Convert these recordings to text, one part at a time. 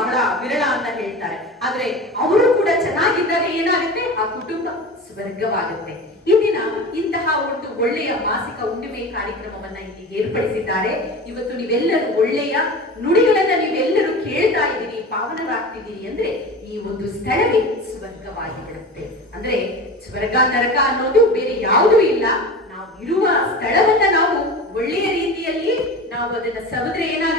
ಬಹಳ ವಿರಳ ಅಂತ ಹೇಳ್ತಾರೆ. ಆದ್ರೆ ಅವರು ಕೂಡ ಚೆನ್ನಾಗಿದ್ದರೆ ಏನಾಗುತ್ತೆ? ಆ ಕುಟುಂಬ ಸ್ವರ್ಗವಾಗುತ್ತೆ. ಇಂದಿನ ಇಂತಹ ಒಂದು ಒಳ್ಳೆಯ ಮಾಸಿಕ ಹುಣ್ಣಿಮೆ ಕಾರ್ಯಕ್ರಮವನ್ನ ಇಲ್ಲಿ ಏರ್ಪಡಿಸಿದ್ದಾರೆ. ಇವತ್ತು ನೀವೆಲ್ಲರೂ ಒಳ್ಳೆಯ ನುಡಿಗಳನ್ನ ನೀವೆಲ್ಲರೂ ಕೇಳ್ತಾ ಇದ್ದೀರಿ ಪಾವನರಾಗ್ತಿದ್ದೀರಿ ಅಂದ್ರೆ ಈ ಒಂದು ಸ್ಥಳವೇ ಸ್ವರ್ಗವಾಗಿ ಬಿಡುತ್ತೆ. ಅಂದ್ರೆ ಸ್ವರ್ಗ, ನರಕ ಅನ್ನೋದು ಬೇರೆ ಯಾವುದೂ ಇಲ್ಲ. ನಾವು ಇರುವ ಸ್ಥಳವನ್ನ ನಾವು ಒಳ್ಳೆಯ ರೀತಿಯಲ್ಲಿ ನಾವು ಅದನ್ನ ಏನಾಗುತ್ತೆ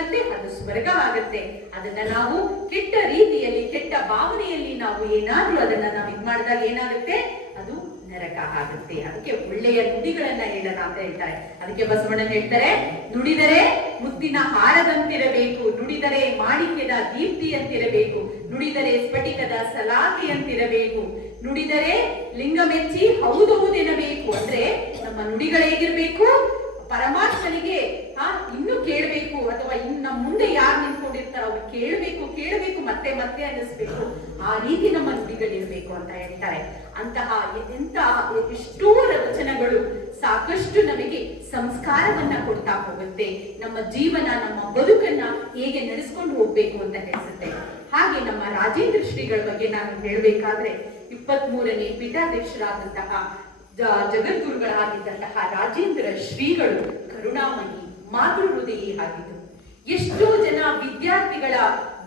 ಅದು ಸ್ವರ್ಗ ಆಗುತ್ತೆ ಅದನ್ನ ನಾವು ಕೆಟ್ಟ ರೀತಿಯಲ್ಲಿ, ಕೆಟ್ಟ ಭಾವನೆಯಲ್ಲಿ ನಾವು ಏನಾದ್ರೂ ಅದನ್ನ ನಾವು ಇದ್ ಮಾಡಿದಾಗ ಏನಾಗುತ್ತೆ? ಅದು ನರಕ ಆಗುತ್ತೆ. ಅದಕ್ಕೆ ಒಳ್ಳೆಯ ನುಡಿಗಳನ್ನ ಹೇಳೋಣ ಅಂತ ಹೇಳ್ತಾರೆ. ಅದಕ್ಕೆ ಬಸವಣ್ಣ ಹೇಳ್ತಾರೆ, ನುಡಿದರೆ ಮುತ್ತಿನ ಹಾರದಂತಿರಬೇಕು, ನುಡಿದರೆ ಮಾಣಿಕ್ಯದ ದೀಪ್ತಿಯಂತಿರಬೇಕು, ನುಡಿದರೆ ಸ್ಫಟಿಕದ ಸಲಾಕೆಯಂತಿರಬೇಕು, ನುಡಿದರೆ ಲಿಂಗ ಮೆಚ್ಚಿ ಹೌದೌದೆನಬೇಕು ಅಂದ್ರೆ ನಮ್ಮ ನುಡಿಗಳು ಹೇಗಿರ್ಬೇಕು? ಪರಮಾತ್ಮನಿಗೆ ಆ ಮತ್ತೆ ಮತ್ತೆ ಅನ್ನಿಸ್ಬೇಕು. ಆ ರೀತಿ ನಮ್ಮ ನುಡಿಗಳಿರ್ಬೇಕು ಅಂತ ಹೇಳ್ತಾರೆ. ಅಂತಹ ಎಂತ ಎಷ್ಟೋ ರಚನೆಗಳು ಸಾಕಷ್ಟು ನಮಗೆ ಸಂಸ್ಕಾರವನ್ನ ಕೊಡ್ತಾ ಹೋಗುತ್ತೆ. ನಮ್ಮ ಜೀವನ, ನಮ್ಮ ಬದುಕನ್ನ ಹೇಗೆ ನಡೆಸ್ಕೊಂಡು ಹೋಗ್ಬೇಕು ಅಂತ ತಿಳಿಸುತ್ತೆ ಹಾಗೆ ನಮ್ಮ ರಾಜೇಂದ್ರ ಶ್ರೀಗಳ ಬಗ್ಗೆ ನಾನು ಹೇಳಬೇಕಾದ್ರೆ ಇಪ್ಪತ್ತ್ ಮೂರನೇ ಪೀಠಾಧ್ಯಕ್ಷರಾದಂತಹ ಜಗದ್ಗುರುಗಳಾಗಿದ್ದಂತಹ ರಾಜೇಂದ್ರ ಶ್ರೀಗಳು ಕರುಣಾಮಯಿ ಮಾತೃ ಹೃದಯಿ ಆಗಿದ್ದು ಎಷ್ಟೋ ಜನ ವಿದ್ಯಾರ್ಥಿಗಳ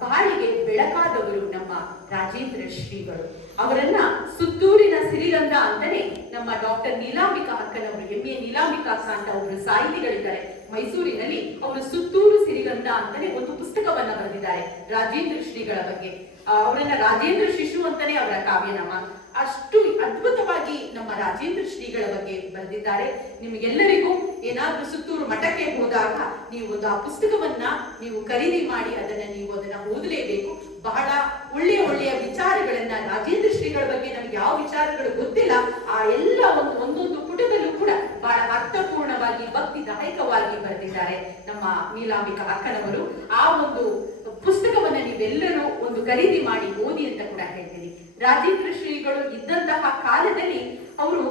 ಬಾಳಿಗೆ ಬೆಳಕಾದವರು ನಮ್ಮ ರಾಜೇಂದ್ರ ಶ್ರೀಗಳು. ಅವರನ್ನ ಸುತ್ತೂರಿನ ಸಿರಿಗಂಧ ಅಂತಾನೆ ನಮ್ಮ ಡಾಕ್ಟರ್ ನೀಲಾಂಬಿಕಾ ಅಕ್ಕನವರು ಎಂ ನೀಲಾಂಬಿಕಾ ಅಂತ ಅವರು ಸಾಹಿತಿಗಳಿದ್ದಾರೆ. ಮೈಸೂರಿನಲ್ಲಿ ಅವರು ಸುತ್ತೂರು ಸಿರಿಗಂಧ ಅಂತಾನೆ ಒಂದು ಪುಸ್ತಕವನ್ನ ಬರೆದಿದ್ದಾರೆ ರಾಜೇಂದ್ರ ಶ್ರೀಗಳ ಬಗ್ಗೆ. ಅವರನ್ನ ರಾಜೇಂದ್ರ ಶಿಶು ಅಂತಾನೆ ಅವರ ಕಾವ್ಯನಾಮ. ಅಷ್ಟು ಅದ್ಭುತವಾಗಿ ನಮ್ಮ ರಾಜೇಂದ್ರ ಶ್ರೀಗಳ ಬಗ್ಗೆ ಬರೆದಿದ್ದಾರೆ. ನಿಮಗೆಲ್ಲರಿಗೂ ಏನಾದ್ರೂ ಸುತ್ತೂರು ಮಠಕ್ಕೆ ಹೋದಾಗ ನೀವು ಒಂದು ಆ ಪುಸ್ತಕವನ್ನ ನೀವು ಖರೀದಿ ಮಾಡಿ ಅದನ್ನ ನೀವು ಅದನ್ನ ಓದಲೇಬೇಕು ಬಹಳ ಒಳ್ಳೆಯ ಒಳ್ಳೆಯ ವಿಚಾರಗಳನ್ನ ರಾಜೇಂದ್ರ ಶ್ರೀಗಳ ಬಗ್ಗೆ ನಮ್ಗೆ ಯಾವ ವಿಚಾರಗಳು ಗೊತ್ತಿಲ್ಲ, ಆ ಎಲ್ಲ ಒಂದು ಒಂದೊಂದು ಪುಟದಲ್ಲೂ ಕೂಡ ಬಹಳ ಅರ್ಥಪೂರ್ಣವಾಗಿ ಭಕ್ತಿದಾಯಕವಾಗಿ ಬರೆದಿದ್ದಾರೆ ನಮ್ಮ ನೀಲಾಂಬಿಕಾ ಅಕ್ಕನವರು. ಆ ಒಂದು ಪುಸ್ತಕವನ್ನ ನೀವೆಲ್ಲರೂ ಒಂದು ಖರೀದಿ ಮಾಡಿ ಓದಿ ಅಂತ ಕೂಡ ಹೇಳ್ತೀನಿ. ರಾಜೇಂದ್ರ ಶ್ರೀಗಳು ಇದ್ದಂತಹ ಕಾಲದಲ್ಲಿ ಅವರು